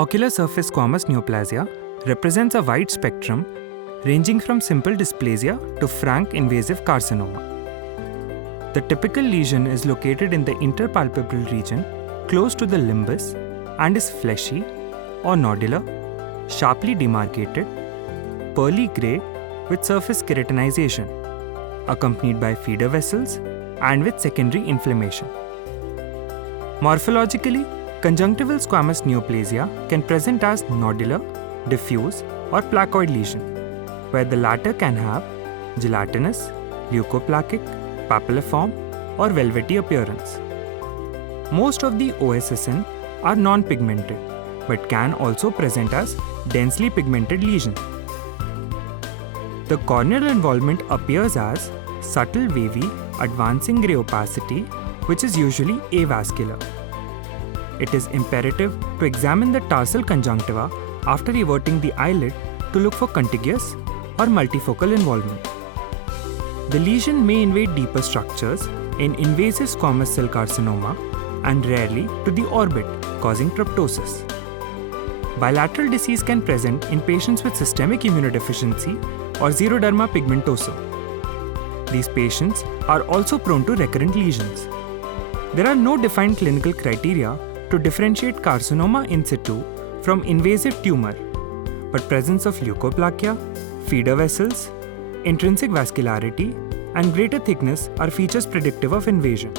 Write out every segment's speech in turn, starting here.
Ocular surface squamous neoplasia represents a wide spectrum ranging from simple dysplasia to frank invasive carcinoma. The typical lesion is located in the interpalpebral region close to the limbus and is fleshy or nodular, sharply demarcated, pearly grey with surface keratinization, accompanied by feeder vessels and with secondary inflammation. Morphologically, conjunctival squamous neoplasia can present as nodular, diffuse, or placoid lesion, where the latter can have gelatinous, leukoplakic, papilliform, or velvety appearance. Most of the OSSN are non-pigmented, but can also present as densely pigmented lesions. The corneal involvement appears as subtle wavy, advancing grey opacity, which is usually avascular. It is imperative to examine the tarsal conjunctiva after everting the eyelid to look for contiguous or multifocal involvement. The lesion may invade deeper structures in invasive squamous cell carcinoma and rarely to the orbit, causing proptosis. Bilateral disease can present in patients with systemic immunodeficiency or xeroderma pigmentosa. These patients are also prone to recurrent lesions. There are no defined clinical criteria to differentiate carcinoma in situ from invasive tumor, but presence of leukoplakia, feeder vessels, intrinsic vascularity, and greater thickness are features predictive of invasion.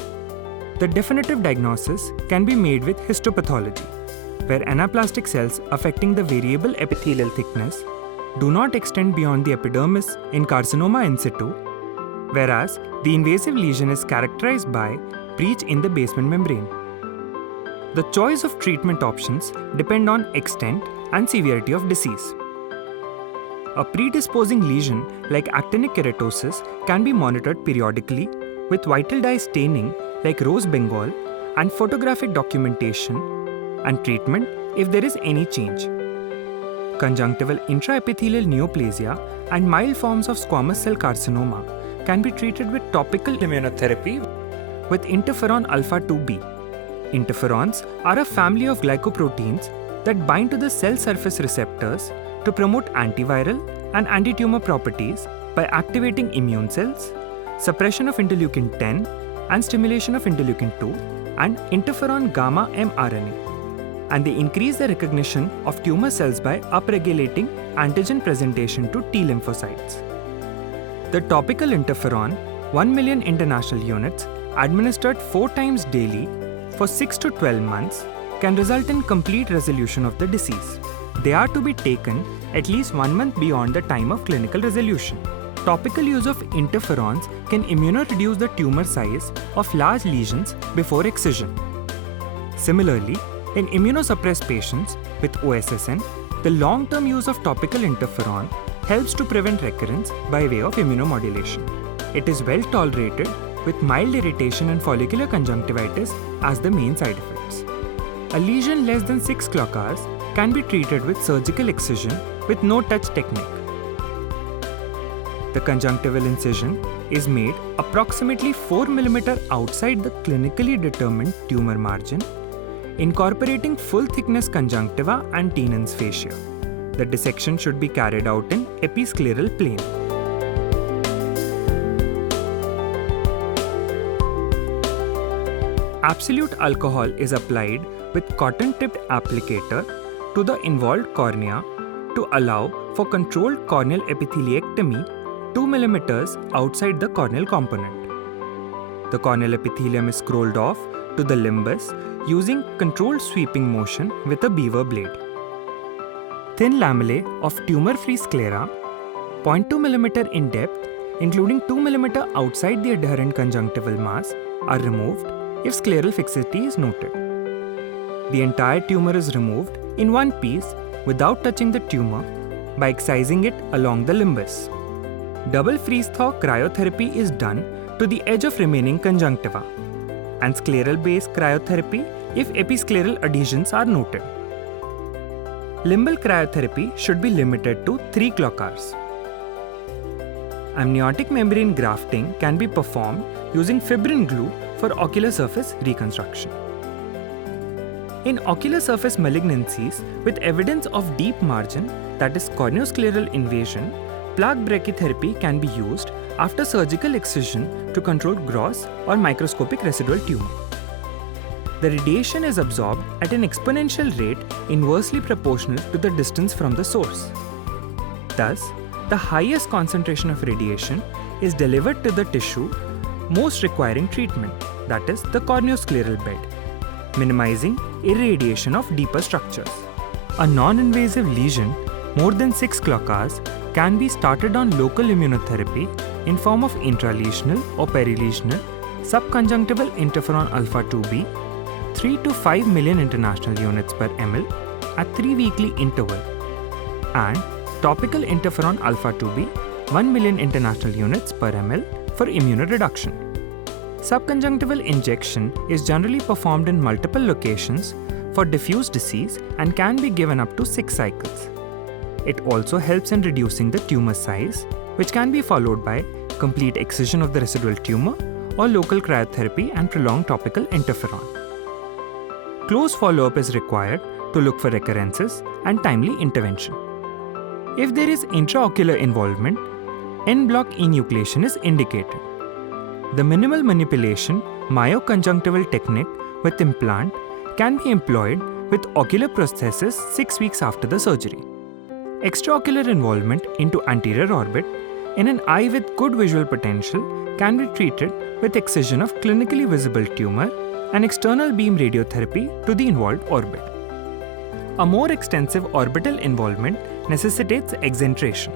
The definitive diagnosis can be made with histopathology, where anaplastic cells affecting the variable epithelial thickness do not extend beyond the epidermis in carcinoma in situ, whereas the invasive lesion is characterized by breach in the basement membrane. The choice of treatment options depend on extent and severity of disease. A predisposing lesion like actinic keratosis can be monitored periodically with vital dye staining like rose bengal and photographic documentation and treatment if there is any change. Conjunctival intraepithelial neoplasia and mild forms of squamous cell carcinoma can be treated with topical immunotherapy with interferon alpha 2b. Interferons are a family of glycoproteins that bind to the cell surface receptors to promote antiviral and antitumor properties by activating immune cells, suppression of interleukin 10, and stimulation of interleukin 2 and interferon gamma mRNA. And they increase the recognition of tumor cells by upregulating antigen presentation to T lymphocytes. The topical interferon, 1 million international units, administered 4 times daily for 6 to 12 months, can result in complete resolution of the disease. They are to be taken at least 1 month beyond the time of clinical resolution. Topical use of interferons can immunoreduce the tumor size of large lesions before excision. Similarly, in immunosuppressed patients with OSSN, the long-term use of topical interferon helps to prevent recurrence by way of immunomodulation. It is well tolerated with mild irritation and follicular conjunctivitis as the main side effects. A lesion less than 6 clock hours can be treated with surgical excision with no-touch technique. The conjunctival incision is made approximately 4 mm outside the clinically determined tumor margin, incorporating full-thickness conjunctiva and Tenon's fascia. The dissection should be carried out in episcleral plane. Absolute alcohol is applied with cotton-tipped applicator to the involved cornea to allow for controlled corneal epitheliectomy 2 mm outside the corneal component. The corneal epithelium is scrolled off to the limbus using controlled sweeping motion with a beaver blade. Thin lamellae of tumor-free sclera, 0.2 mm in depth, including 2 mm outside the adherent conjunctival mass, are removed if scleral fixity is noted. The entire tumor is removed in one piece without touching the tumor by excising it along the limbus. Double freeze-thaw cryotherapy is done to the edge of remaining conjunctiva, and scleral-based cryotherapy if episcleral adhesions are noted. Limbal cryotherapy should be limited to 3 clock hours. Amniotic membrane grafting can be performed using fibrin glue for ocular surface reconstruction. In ocular surface malignancies with evidence of deep margin, that is corneoscleral invasion, plaque brachytherapy can be used after surgical excision to control gross or microscopic residual tumor. The radiation is absorbed at an exponential rate inversely proportional to the distance from the source. Thus, the highest concentration of radiation is delivered to the tissue most requiring treatment, that is the corneoscleral bed, minimizing irradiation of deeper structures. A non-invasive lesion more than 6 clock hours can be started on local immunotherapy in form of intralesional or perilesional subconjunctival interferon alpha 2b 3 to 5 million international units per ml at 3 weekly interval and topical interferon alpha 2b 1 million international units per ml for immunoreduction. Subconjunctival injection is generally performed in multiple locations for diffuse disease and can be given up to 6 cycles. It also helps in reducing the tumor size, which can be followed by complete excision of the residual tumor or local cryotherapy and prolonged topical interferon. Close follow-up is required to look for recurrences and timely intervention. If there is intraocular involvement, en-bloc enucleation is indicated. The minimal manipulation myoconjunctival technique with implant can be employed with ocular prosthesis 6 weeks after the surgery. Extraocular involvement into anterior orbit in an eye with good visual potential can be treated with excision of clinically visible tumor and external beam radiotherapy to the involved orbit. A more extensive orbital involvement necessitates exentration.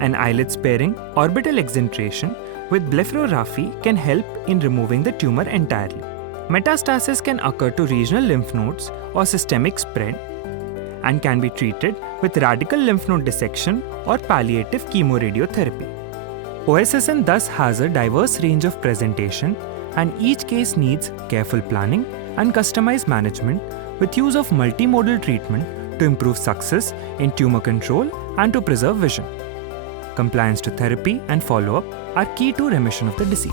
An eyelid-sparing orbital exentration with blepharophy can help in removing the tumor entirely. Metastasis can occur to regional lymph nodes or systemic spread and can be treated with radical lymph node dissection or palliative chemoradiotherapy. OSSN thus has a diverse range of presentation and each case needs careful planning and customized management with use of multimodal treatment to improve success in tumor control and to preserve vision. Compliance to therapy and follow-up are key to remission of the disease.